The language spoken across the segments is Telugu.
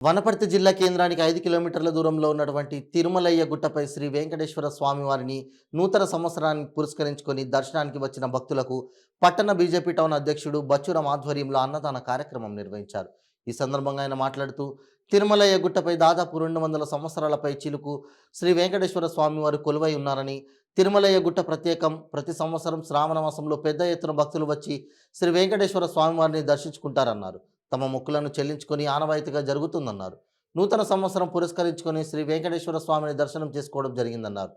వనపర్తి జిల్లా కేంద్రానికి 5 కిలోమీటర్ల దూరంలో ఉన్నటువంటి తిరుమలయ్య గుట్టపై శ్రీ వెంకటేశ్వర స్వామి వారిని నూతన సంవత్సరాన్ని పురస్కరించుకొని దర్శనానికి వచ్చిన భక్తులకు పట్టణ బీజేపీ టౌన్ అధ్యక్షుడు బచ్చురం ఆధ్వర్యంలో అన్నదాన కార్యక్రమం నిర్వహించారు. ఈ సందర్భంగా ఆయన మాట్లాడుతూ తిరుమలయ్య గుట్టపై దాదాపు 200 సంవత్సరాలపై చిలుకు శ్రీ వెంకటేశ్వర స్వామి వారు కొలువై ఉన్నారని, తిరుమలయ్య గుట్ట ప్రత్యేకం, ప్రతి సంవత్సరం శ్రావణ మాసంలో పెద్ద ఎత్తున భక్తులు వచ్చి శ్రీ వెంకటేశ్వర స్వామి వారిని దర్శించుకుంటారన్నారు. తమ మొక్కులను చెల్లించుకొని ఆనవాయితీగా జరుగుతుందన్నారు. నూతన సంవత్సరం పురస్కరించుకొని శ్రీ వెంకటేశ్వర స్వామిని దర్శనం చేసుకోవడం జరిగిందన్నారు.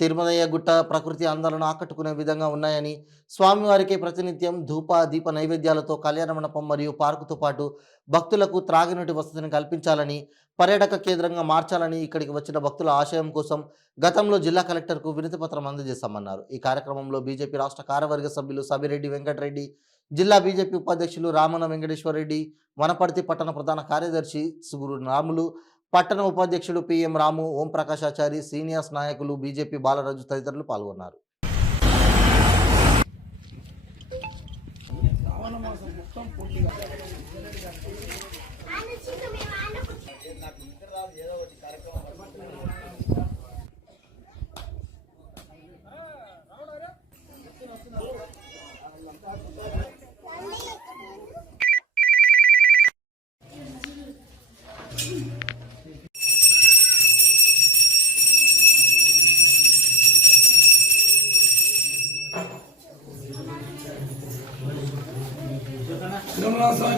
తిరుమలయ్య గుట్ట ప్రకృతి అందాలను ఆకట్టుకునే విధంగా ఉన్నాయని, స్వామివారికి ప్రతినిత్యం ధూప దీప నైవేద్యాలతో కళ్యాణ మండపం మరియు పార్కుతో పాటు భక్తులకు త్రాగినీటి వసతిని కల్పించాలని, పర్యాటక కేంద్రంగా మార్చాలని ఇక్కడికి వచ్చిన భక్తుల ఆశయం కోసం గతంలో జిల్లా కలెక్టర్కు వినతిపత్రం అందజేశామన్నారు. ఈ కార్యక్రమంలో బీజేపీ రాష్ట్ర కార్యవర్గ సభ్యులు సబిరెడ్డి వెంకటరెడ్డి, జిల్లా బీజేపీ ఉపాధ్యక్షులు రామన వెంకటేశ్వర రెడ్డి, వనపర్తి పట్టణ ప్రధాన కార్యదర్శి సుగురు రాములు, పట్టణ ఉపాధ్యక్షులు పిఎం రాము, ఓం ప్రకాశాచారి, సీనియర్స్ నాయకులు బీజేపీ బాలరాజు తదితరులు పాల్గొన్నారు.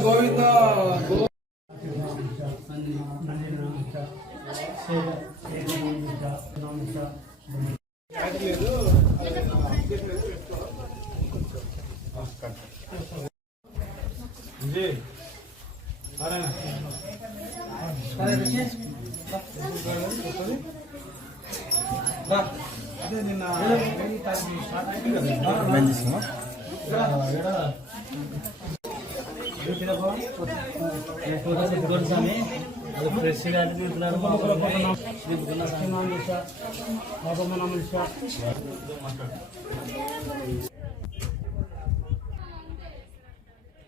గోవింద అదే నిన్న ఫ్రెష్గా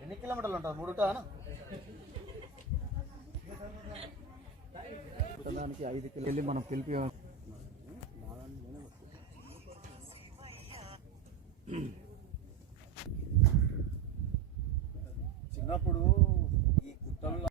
ఎన్ని కిలోమీటర్లు ఉంటారు? 3 దానికి 5 కిలో వెళ్ళి మనం పిలిపి చిన్నప్పుడు ఈ గుట్టల్లో